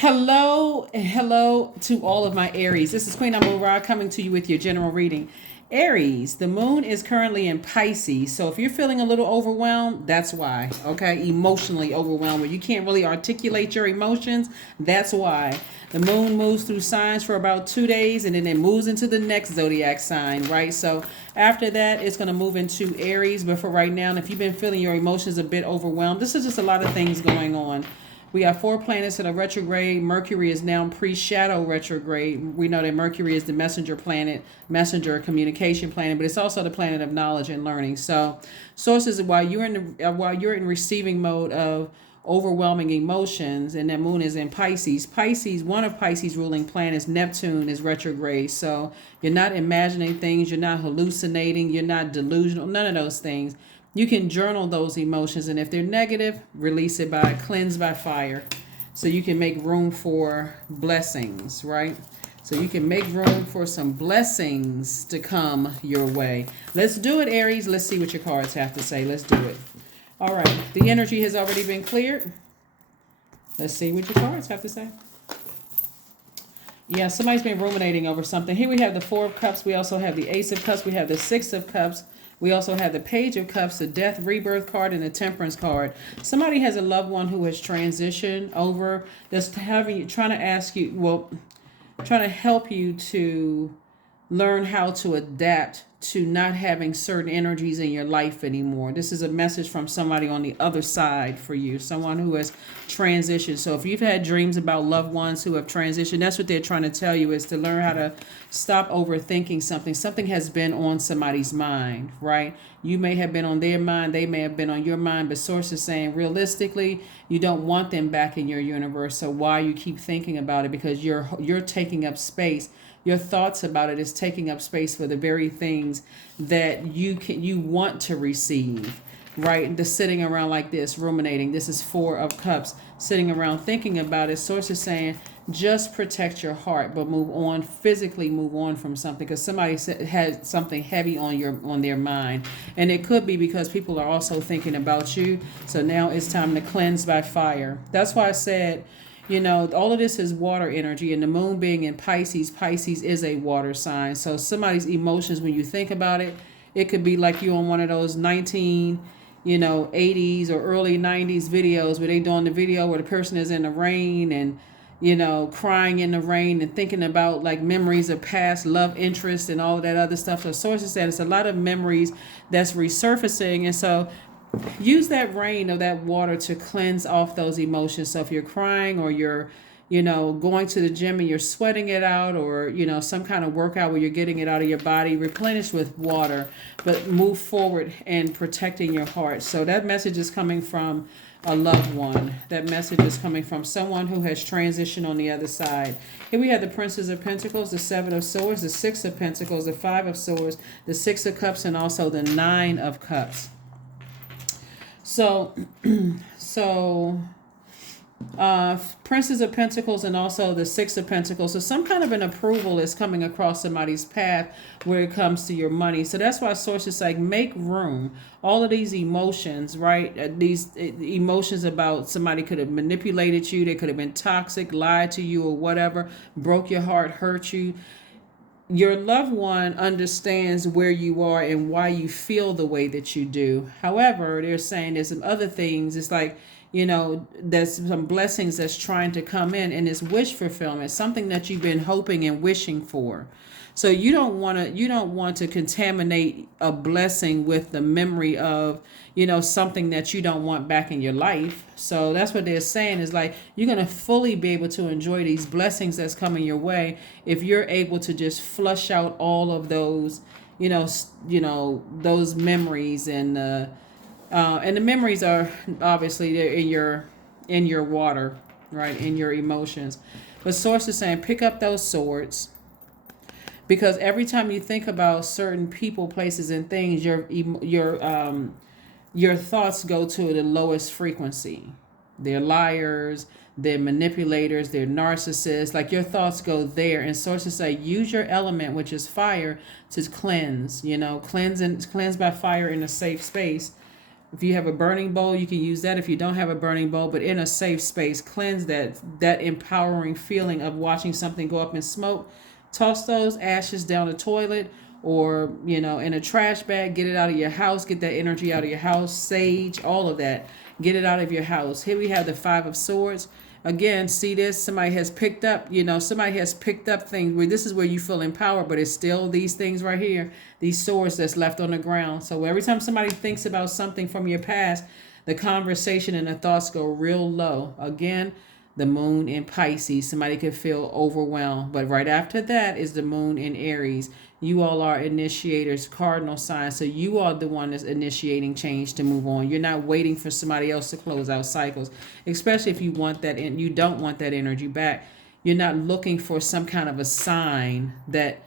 Hello to all of my Aries. This is Queen Amun Ra coming to you with your general reading. Aries, the moon is currently in Pisces, so if you're feeling a little overwhelmed, that's why. Okay, emotionally overwhelmed, where you can't really articulate your emotions, that's why. The moon moves through signs for about 2 days, and then it moves into the next zodiac sign, right? So after that, it's going to move into Aries. But for right now, and if you've been feeling your emotions a bit overwhelmed, this is just a lot of things going on. We got four planets that are retrograde. Mercury is now pre-shadow retrograde. We know that Mercury is the messenger planet, messenger communication planet, but it's also the planet of knowledge and learning. So, sources while you're in receiving mode of overwhelming emotions, and that moon is in Pisces. Pisces, one of Pisces' ruling planets, Neptune, is retrograde. So you're not imagining things, you're not hallucinating, you're not delusional, none of those things. You can journal those emotions, and if they're negative, release it by cleanse by fire. So you can make room for blessings, right? So you can make room for some blessings to come your way. Let's do it, Aries. Let's see what your cards have to say. Let's do it. All right. The energy has already been cleared. Let's see what your cards have to say. Yeah, somebody's been ruminating over something. Here we have the Four of Cups. We also have the Ace of Cups. We have the Six of Cups. We also have the Page of Cups, the Death Rebirth card, and the Temperance card. Somebody has a loved one who has transitioned over, that's trying to help you to learn how to adapt to not having certain energies in your life anymore. This is a message from somebody on the other side for you, someone who has transitioned. So if you've had dreams about loved ones who have transitioned, that's what they're trying to tell you, is to learn how to stop overthinking something. Something has been on somebody's mind, right? You may have been on their mind, they may have been on your mind, but source is saying realistically, you don't want them back in your universe. So why you keep thinking about it? Because you're taking up space. Your thoughts about it is taking up space for the very things that you want to receive, right? The sitting around like this, ruminating. This is Four of Cups. Sitting around thinking about it. Source is saying just protect your heart, but move on. Physically move on from something, because somebody had something heavy on their mind, and it could be because people are also thinking about you. So now it's time to cleanse by fire. That's why I said, all of this is water energy, and the moon being in Pisces, Pisces is a water sign. So somebody's emotions, when you think about it, it could be like you on one of those 80s or early 90s videos where they doing the video where the person is in the rain and, crying in the rain and thinking about like memories of past love interest and all of that other stuff. So sources said it's a lot of memories that's resurfacing. And so use that rain or that water to cleanse off those emotions. So if you're crying, or you're going to the gym and you're sweating it out, or some kind of workout where you're getting it out of your body, replenish with water, but move forward and protecting your heart. So that message is coming from a loved one. That message is coming from someone who has transitioned on the other side. Here we have the Princess of Pentacles, the Seven of Swords, the Six of Pentacles, the Five of Swords, the Six of Cups, and also the Nine of Cups. So, Princess of Pentacles and also the Six of Pentacles. So some kind of an approval is coming across somebody's path where it comes to your money. So that's why sources like make room. All of these emotions, right? These emotions about somebody could have manipulated you. They could have been toxic, lied to you, or whatever, broke your heart, hurt you. Your loved one understands where you are and why you feel the way that you do. However, they're saying there's some other things. It's like, there's some blessings that's trying to come in, and it's wish fulfillment, something that you've been hoping and wishing for. So you don't want to contaminate a blessing with the memory of, something that you don't want back in your life. So that's what they're saying, is like, you're going to fully be able to enjoy these blessings that's coming your way if you're able to just flush out all of those, those memories. And the memories are obviously they're in your water, right? In your emotions. But source is saying pick up those swords, because every time you think about certain people, places, and things, your thoughts go to the lowest frequency. They're liars, they're manipulators, they're narcissists. Like, your thoughts go there. And sources say use your element, which is fire, to cleanse. Cleanse by fire in a safe space. If you have a burning bowl, you can use that. If you don't have a burning bowl, but in a safe space, cleanse that empowering feeling of watching something go up in smoke. Toss those ashes down the toilet, or in a trash bag. Get it out of your house. Get that energy out of your house. Sage, all of that. Get it out of your house. Here we have the Five of Swords. Again, see this? Somebody has picked up, things where this is where you feel empowered, but it's still these things right here, these swords that's left on the ground. So every time somebody thinks about something from your past, the conversation and the thoughts go real low. Again, the moon in Pisces, somebody could feel overwhelmed. But right after that is the moon in Aries. You all are initiators, cardinal signs. So you are the one that's initiating change to move on. You're not waiting for somebody else to close out cycles, especially if you want that and you don't want that energy back. You're not looking for some kind of a sign that,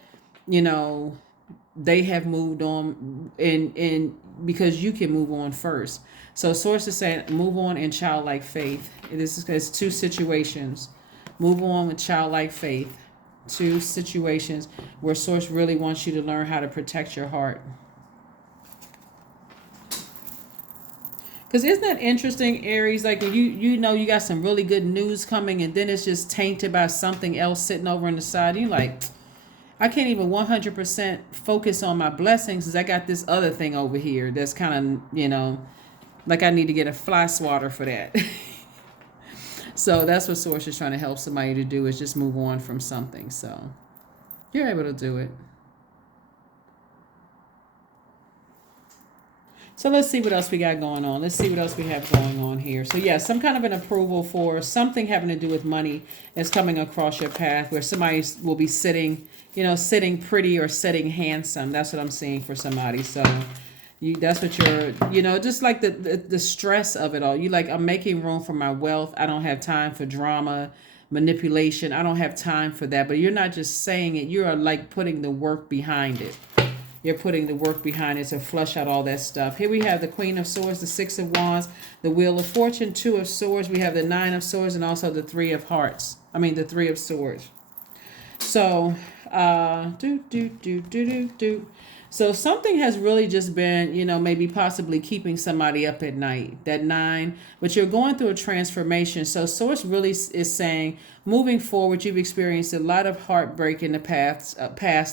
they have moved on in because you can move on first. So source is saying move on in childlike faith. This is two situations. Move on with childlike faith. Two situations where source really wants you to learn how to protect your heart. Because isn't that interesting, Aries? Like you got some really good news coming, and then it's just tainted by something else sitting over on the side. You're like, I can't even 100% focus on my blessings because I got this other thing over here that's kind of, like I need to get a fly swatter for that. So that's what source is trying to help somebody to do, is just move on from something. So you're able to do it. So let's see what else we got going on. Let's see what else we have going on here. So yeah, some kind of an approval for something having to do with money is coming across your path, where somebody will be sitting pretty or sitting handsome. That's what I'm seeing for somebody. So that's what you're, just like the stress of it all. You like, I'm making room for my wealth. I don't have time for drama, manipulation. I don't have time for that. But you're not just saying it. You're like putting the work behind it. You're putting the work behind it to flush out all that stuff. Here we have the Queen of Swords, the Six of Wands, the Wheel of Fortune, Two of Swords. We have the Nine of Swords, and also the Three of Hearts. The Three of Swords. So, So something has really just been, maybe possibly keeping somebody up at night. That 9, but you're going through a transformation. So source really is saying, moving forward, you've experienced a lot of heartbreak in the past,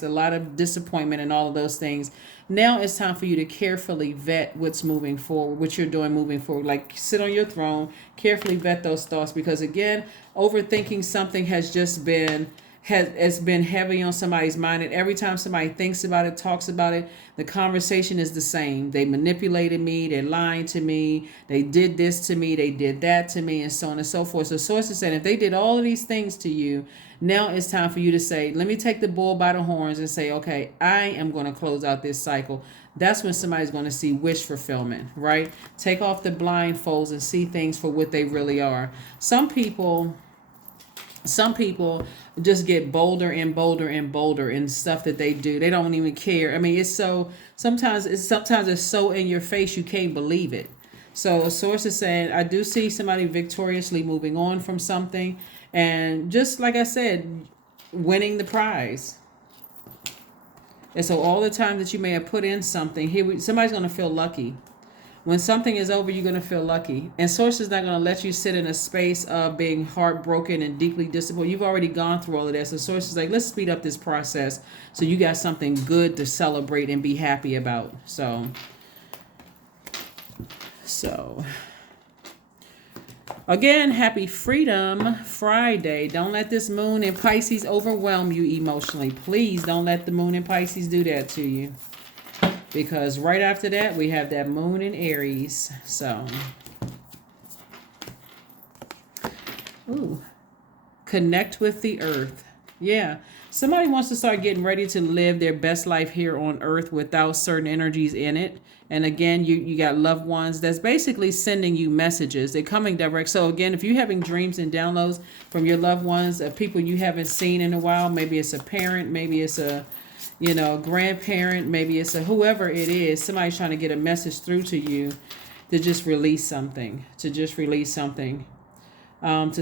a lot of disappointment and all of those things. Now it's time for you to carefully vet what's moving forward, what you're doing moving forward. Like sit on your throne, carefully vet those thoughts, because again, overthinking something has been heavy on somebody's mind, and every time somebody thinks about it, talks about it, the conversation is the same. They manipulated me, they're lying to me, they did this to me, they did that to me, and so on and so forth. So source is saying, if they did all of these things to you, now it's time for you to say, let me take the bull by the horns and say, okay, I am going to close out this cycle. That's when somebody's going to see wish fulfillment, right? Take off the blindfolds and see things for what they really are. Some people just get bolder and bolder and bolder in stuff that they do. They don't even care. It's so, sometimes it's so in your face you can't believe it. So a source is saying, I do see somebody victoriously moving on from something, and just like I said, winning the prize. And so all the time that you may have put in something, somebody's going to feel lucky. When something is over, you're going to feel lucky. And source is not going to let you sit in a space of being heartbroken and deeply disappointed. You've already gone through all of that. So source is like, let's speed up this process so you got something good to celebrate and be happy about. So again, happy Freedom Friday. Don't let this moon in Pisces overwhelm you emotionally. Please don't let the moon in Pisces do that to you. Because right after that, we have that moon in Aries. So, connect with the earth. Yeah. Somebody wants to start getting ready to live their best life here on earth without certain energies in it. And again, you got loved ones that's basically sending you messages. They're coming direct. So again, if you're having dreams and downloads from your loved ones, of people you haven't seen in a while, maybe it's a parent, maybe it's a grandparent, maybe it's a whoever it is, somebody's trying to get a message through to you to just release something, to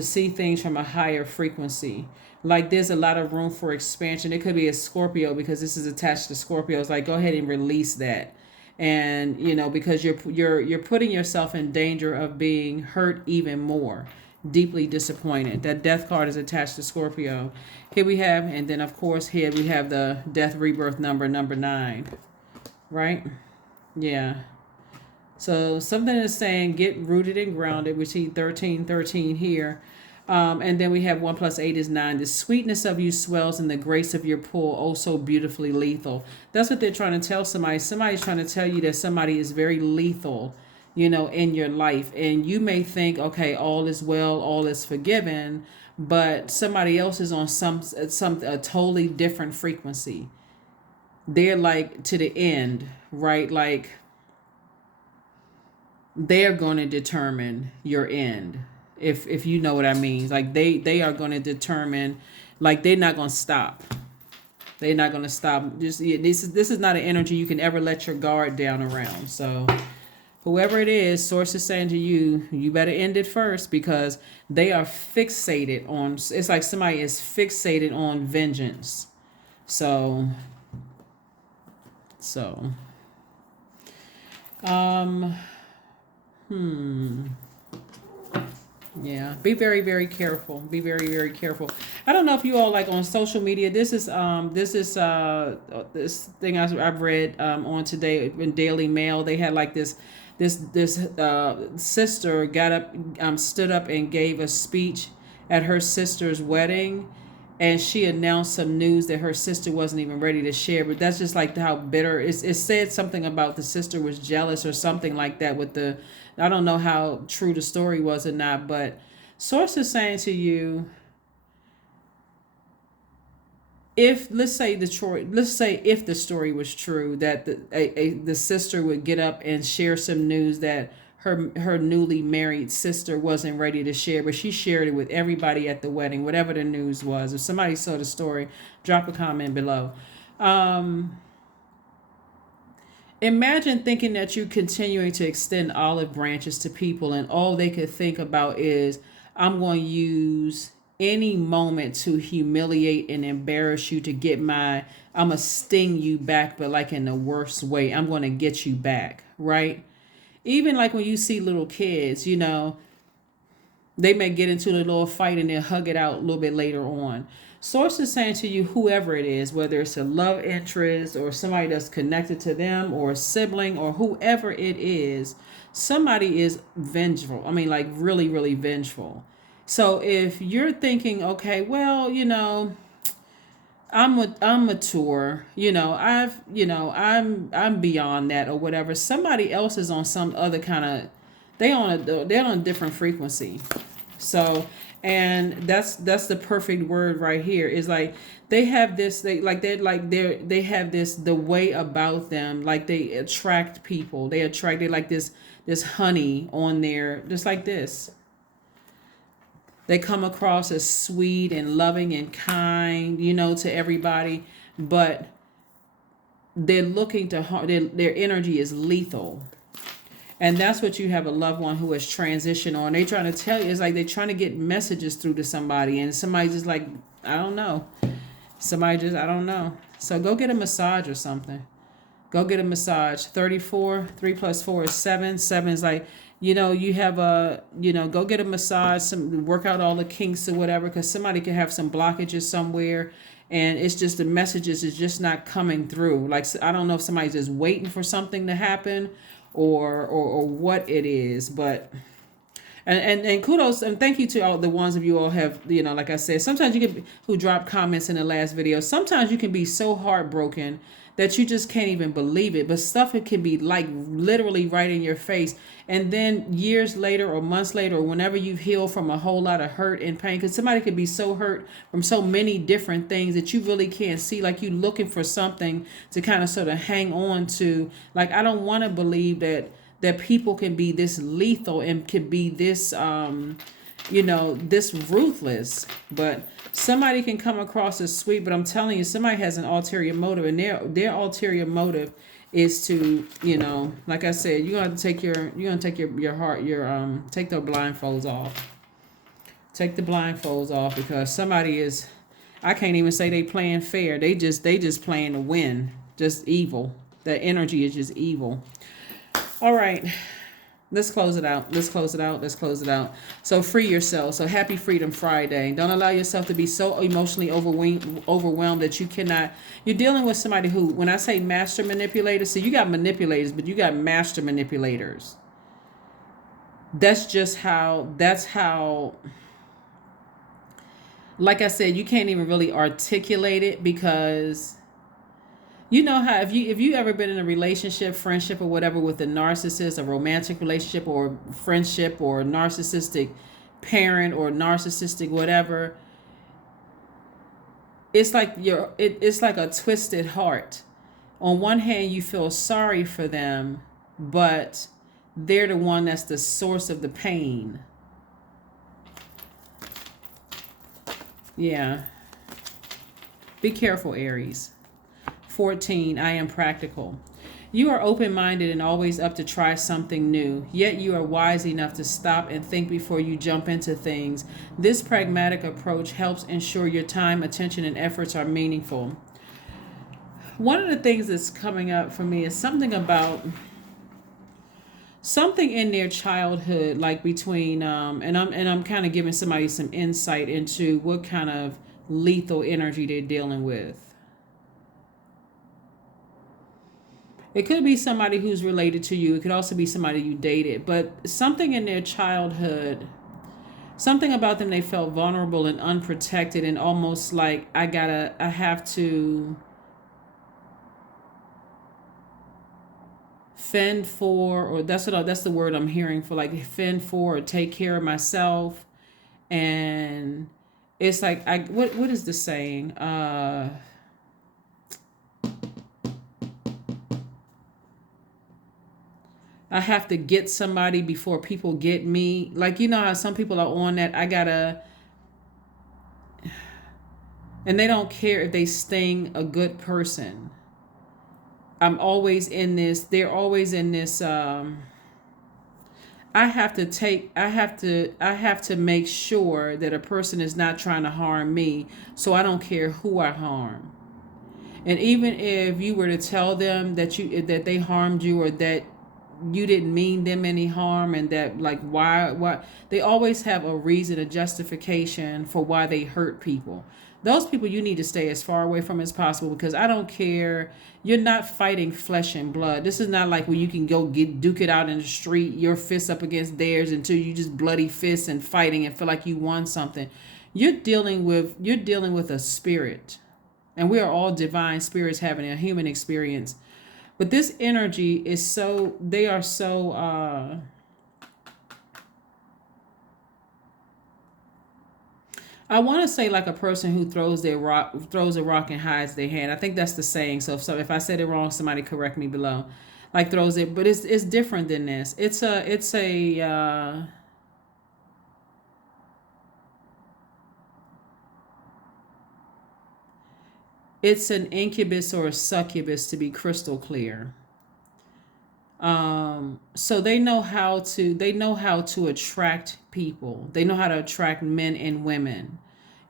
see things from a higher frequency. Like there's a lot of room for expansion. It could be a Scorpio, because this is attached to Scorpio. It's like, go ahead and release that. And you know, because you're putting yourself in danger of being hurt even more, deeply disappointed. That death card is attached to Scorpio. Here we have, and then of course here we have the death rebirth number 9, right? Yeah. So something is saying get rooted and grounded. We see 13 here. And then we have 1 + 8 is 9. The sweetness of you swells and the grace of your pull, oh so beautifully lethal. That's what they're trying to tell somebody. Somebody's trying to tell you that somebody is very lethal, you know, in your life. And you may think, okay, all is well, all is forgiven, but somebody else is on some a totally different frequency. They're like to the end, right? Like they're going to determine your end, if you know what I mean. Like they are going to determine, like they're not going to stop. They're not going to stop. Just this is not an energy you can ever let your guard down around. So whoever it is, source is saying to you, you better end it first, because they are fixated on, it's like somebody is fixated on vengeance. So yeah, be very, very careful. Be very, very careful. I don't know if you all like on social media. This is this thing I've read on today in Daily Mail. They had like this sister got up, stood up and gave a speech at her sister's wedding, and she announced some news that her sister wasn't even ready to share. But that's just like how bitter. It said something about the sister was jealous or something like that with the, I don't know how true the story was or not, but source is saying to you, if let's say if the story was true, that the sister would get up and share some news that her newly married sister wasn't ready to share, but she shared it with everybody at the wedding, whatever the news was. If somebody saw the story, drop a comment below. Imagine thinking that you're continuing to extend olive branches to people, and all they could think about is, I'm going to use any moment to humiliate and embarrass you to get I'm going to sting you back, but like in the worst way. I'm going to get you back, right? Even like when you see little kids, you know, they may get into a little fight and they'll hug it out a little bit later on. Source is saying to you, whoever it is, whether it's a love interest or somebody that's connected to them or a sibling or whoever it is, somebody is vengeful. I mean, like really, really vengeful. So if you're thinking, okay, well, you know, I'm mature, you know, I'm beyond that or whatever. Somebody else is on some other kind of, they're on a different frequency. So, and that's the perfect word right here, is like they have this, they have this the way about them, like they attract people. They like this honey on there, just like this. They come across as sweet and loving and kind, you know, to everybody, but they're looking to harm. Their energy is lethal. And that's what you have a loved one who has transitioned on. They trying to tell you, it's like they're trying to get messages through to somebody, and somebody just like, I don't know. I don't know. So go get a massage or something. Go get a massage. 34, 3 + 4 is 7. 7 is like, you know, you have go get a massage, work out all the kinks or whatever, because somebody could have some blockages somewhere, and it's just the messages is just not coming through. Like, I don't know if somebody's just waiting for something to happen or what it is, but and kudos and thank you to all the ones of you all have, you know, like I said, sometimes you can, who dropped comments in the last video, sometimes you can be so heartbroken that you just can't even believe it. But stuff, it can be like literally right in your face. And then years later or months later, or whenever you've healed from a whole lot of hurt and pain, because somebody could be so hurt from so many different things that you really can't see, like you looking for something to kind of sort of hang on to. Like, I don't want to believe that people can be this lethal and can be this, this ruthless. But somebody can come across as sweet, but I'm telling you, somebody has an ulterior motive, and their ulterior motive is to, you know, like I said, you're gonna take your heart, take the blindfolds off. Take the blindfolds off, because somebody is, I can't even say they playing fair. They just playing to win, just evil. The energy is just evil. All right. Let's close it out. Let's close it out. Let's close it out. So free yourself. So happy Freedom Friday. Don't allow yourself to be so emotionally overwhelmed that you cannot. You're dealing with somebody who, when I say master manipulators, so you got manipulators, but you got master manipulators. That's how, like I said, you can't even really articulate it, because you know how, if you ever been in a relationship, friendship, or whatever with a narcissist, a romantic relationship or friendship, or narcissistic parent or narcissistic whatever, it's like it's like a twisted heart. On one hand, you feel sorry for them, but they're the one that's the source of the pain. Yeah. Be careful, Aries. 14, I am practical. You are open-minded and always up to try something new, yet you are wise enough to stop and think before you jump into things. This pragmatic approach helps ensure your time, attention, and efforts are meaningful. One of the things that's coming up for me is something about something in their childhood, like between and I'm kind of giving somebody some insight into what kind of lethal energy they're dealing with. It could be somebody who's related to you. It could also be somebody you dated. But something in their childhood, something about them, they felt vulnerable and unprotected, and almost like I have to fend for, or that's the word I'm hearing, for like fend for or take care of myself. And it's like, what is the saying? I have to get somebody before people get me. Like, you know how some people are on that, and they don't care if they sting a good person. I'm always in this, they're always in this, I have to make sure that a person is not trying to harm me, so I don't care who I harm. And even if you were to tell them that they harmed you, or that you didn't mean them any harm, and that, like, why they always have a reason, a justification for why they hurt people. Those people you need to stay as far away from as possible, because I don't care. You're not fighting flesh and blood. This is not like where you can go duke it out in the street, your fists up against theirs, until you just bloody fists and fighting and feel like you won something. You're dealing with a spirit, and we are all divine spirits having a human experience. But this energy is they are so, I want to say like a person who throws a rock and hides their hand. I think that's the saying. So if I said it wrong, somebody correct me below. Like throws it, but it's different than this. It's an incubus or a succubus, to be crystal clear. So they know how to attract people. They know how to attract men and women.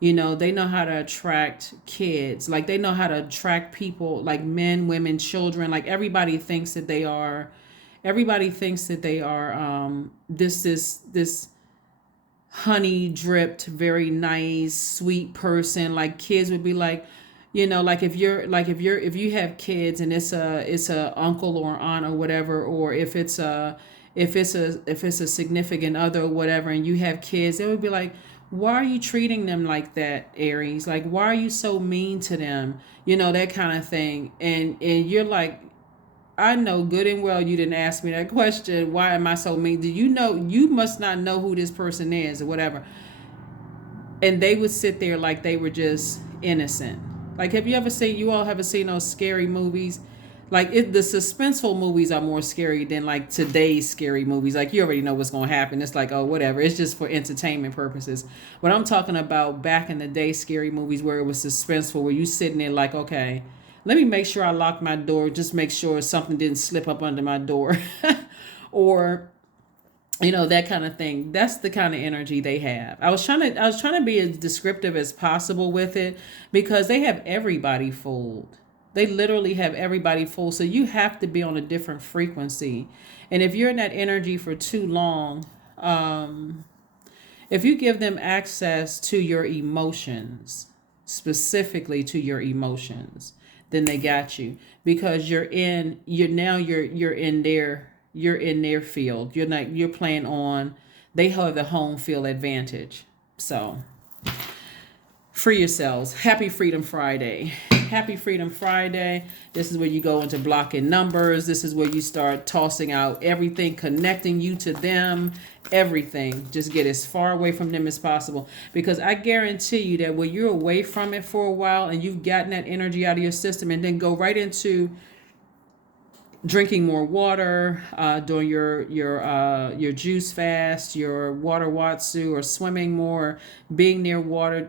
They know how to attract kids. Like, they know how to attract people, like men, women, children. Like, everybody thinks that they are this honey dripped, very nice, sweet person. Like, kids would be like, like if you have kids, and it's a uncle or aunt or whatever, or if it's a significant other or whatever, and you have kids, they would be like, why are you treating them like that, Aries? Like, why are you so mean to them? That kind of thing. And you're like, I know good and well you didn't ask me that question. Why am I so mean? You must not know who this person is or whatever. And they would sit there like they were just innocent. Like, you all ever seen those scary movies? Like, the suspenseful movies are more scary than like today's scary movies. Like, you already know what's going to happen. It's like, oh, whatever. It's just for entertainment purposes. But I'm talking about back in the day scary movies where it was suspenseful, where you sitting there like, okay, let me make sure I lock my door. Just make sure something didn't slip up under my door. Or, that kind of thing. That's the kind of energy they have. I was trying to be as descriptive as possible with it, because they have everybody fooled. They literally have everybody full. So you have to be on a different frequency. And if you're in that energy for too long, if you give them access to your emotions, specifically to your emotions, then they got you, because you're in their field. You're playing on, they have the home field advantage. So free yourselves. Happy Freedom Friday. Happy Freedom Friday. This is where you go into blocking numbers. This is where you start tossing out everything, connecting you to them, everything. Just get as far away from them as possible. Because I guarantee you that when you're away from it for a while and you've gotten that energy out of your system, and then go right into drinking more water, doing your juice fast, your water watsu, or swimming more, being near water,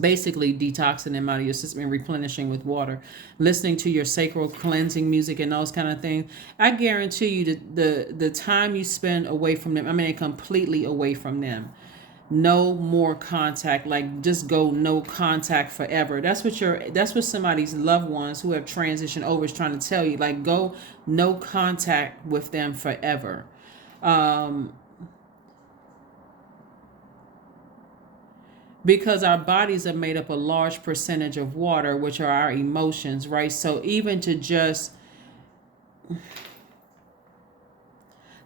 basically detoxing them out of your system and replenishing with water, listening to your sacral cleansing music and those kind of things. I guarantee you the time you spend away from them, completely away from them, no more contact, like just go no contact forever. That's what somebody's loved ones who have transitioned over is trying to tell you, like, go no contact with them forever. Because our bodies are made up a large percentage of water, which are our emotions, right? So even to just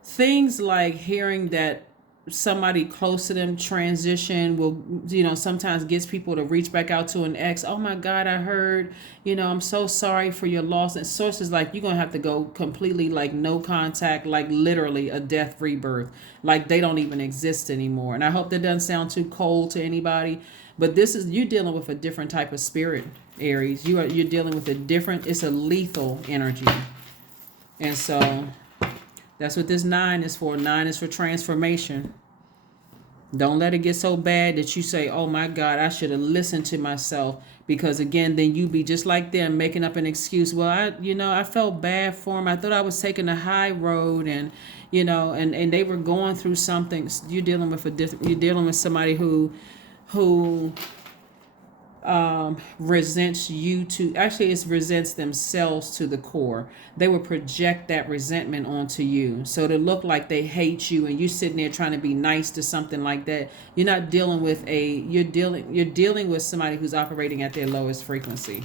things like hearing that somebody close to them transition will, sometimes gets people to reach back out to an ex. Oh my God, I heard, I'm so sorry for your loss. And sources like, you're going to have to go completely like no contact, like literally a death rebirth, like they don't even exist anymore. And I hope that doesn't sound too cold to anybody, but you're dealing with a different type of spirit, Aries. You're dealing with it's a lethal energy. And so that's what this 9 is for. 9 is for transformation. Don't let it get so bad that you say, oh my God, I should have listened to myself. Because again, then you be just like them, making up an excuse. Well, I felt bad for him. I thought I was taking the high road, and, and they were going through something. You're dealing with somebody who resents you it resents themselves to the core. They will project that resentment onto you. So to look like they hate you and you sitting there trying to be nice to something like that, you're not dealing with you're dealing with somebody who's operating at their lowest frequency.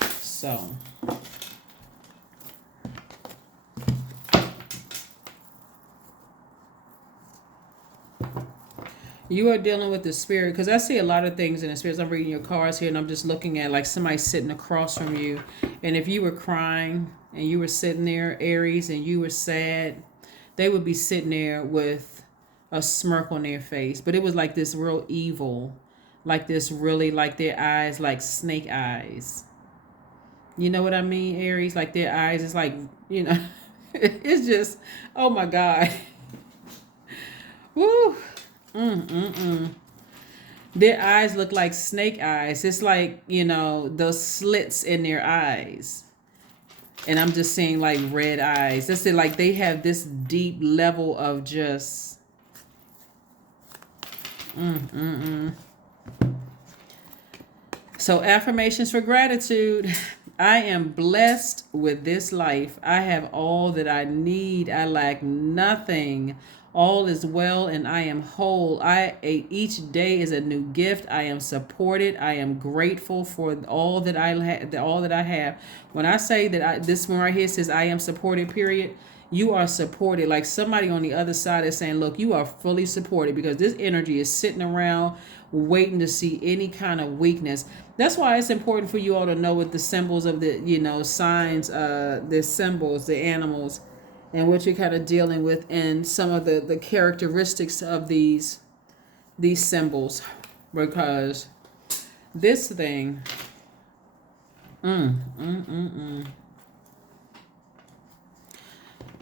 So you are dealing with the spirit, because I see a lot of things in the spirits. I'm reading your cards here, and I'm just looking at like somebody sitting across from you. And if you were crying and you were sitting there, Aries, and you were sad, they would be sitting there with a smirk on their face. But it was like this real evil, like this really, like their eyes, like snake eyes. You know what I mean, Aries? Like their eyes is like, it's just, oh my God. Woo. Their eyes look like snake eyes. It's like, those slits in their eyes. And I'm just seeing like red eyes. That's it. Like they have this deep level of just, So affirmations for gratitude. I am blessed with this life. I have all that I need. I lack nothing. All is well and I am whole. Each day is a new gift. I am supported. I am grateful for all that I have. When I say that this one right here says I am supported, period, you are supported. Like somebody on the other side is saying, look, you are fully supported, because this energy is sitting around waiting to see any kind of weakness. That's why it's important for you all to know what the symbols of the, signs, the symbols, the animals, and what you're kind of dealing with, and some of the characteristics of these symbols, because this thing,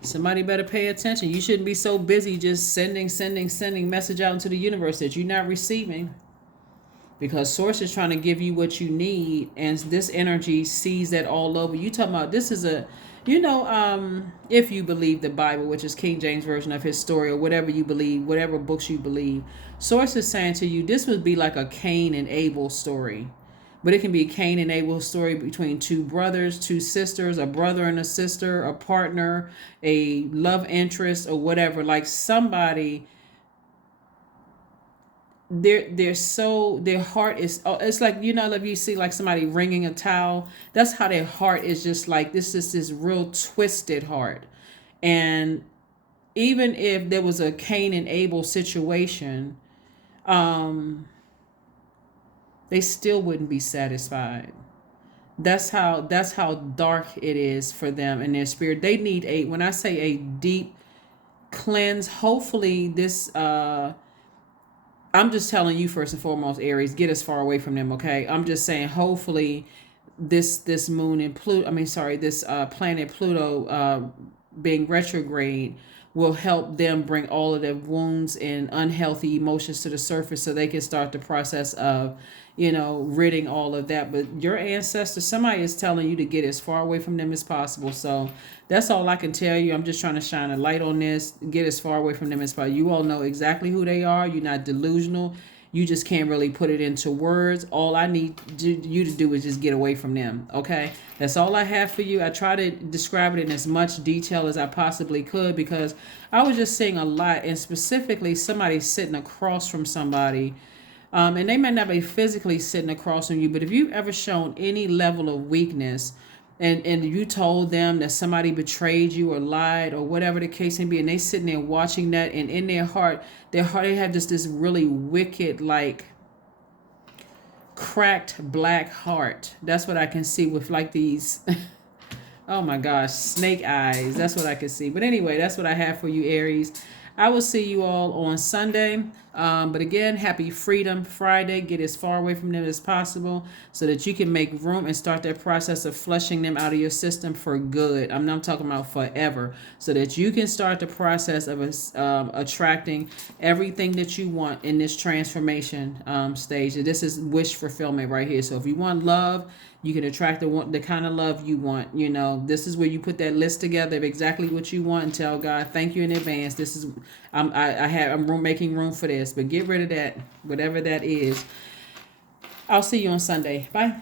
somebody better pay attention. You shouldn't be so busy just sending message out into the universe that you're not receiving, because source is trying to give you what you need, and this energy sees that all over. You talking about this is If you believe the Bible, which is King James version of his story, or whatever you believe, whatever books you believe, source is saying to you, this would be like a Cain and Abel story. But it can be a Cain and Abel story between two brothers, two sisters, a brother and a sister, a partner, a love interest, or whatever. Like somebody, their heart is, oh, it's like, if you see like somebody wringing a towel, that's how their heart is, just like this real twisted heart. And even if there was a Cain and Abel situation, they still wouldn't be satisfied. That's how dark it is for them in their spirit. They need when I say a deep cleanse, hopefully this I'm just telling you, first and foremost, Aries, get as far away from them, okay? I'm just saying, hopefully, this moon and Pluto, I mean, sorry, this planet Pluto being retrograde will help them bring all of their wounds and unhealthy emotions to the surface, so they can start the process of, ridding all of that. But your ancestors, somebody is telling you to get as far away from them as possible. So that's all I can tell you. I'm just trying to shine a light on this. Get as far away from them as possible. You all know exactly who they are. You're not delusional. You just can't really put it into words. All I need you to do is just get away from them. Okay? That's all I have for you. I try to describe it in as much detail as I possibly could, because I was just seeing a lot, and specifically somebody sitting across from somebody. And they may not be physically sitting across from you, but if you've ever shown any level of weakness, and you told them that somebody betrayed you or lied or whatever the case may be, and they sitting there watching that, and in their heart, they have just this really wicked, like cracked black heart. That's what I can see with like these oh my gosh, snake eyes. That's what I can see. But anyway, that's what I have for you, Aries. I will see you all on Sunday. But again, happy Freedom Friday. Get as far away from them as possible so that you can make room and start that process of flushing them out of your system for good. I'm not talking about forever. So that you can start the process of attracting everything that you want in this transformation stage. This is wish fulfillment right here. So if you want love, you can attract the kind of love you want. This is where you put that list together of exactly what you want and tell God, thank you in advance. This is, I'm making room for this, but get rid of that, whatever that is. I'll see you on Sunday. Bye.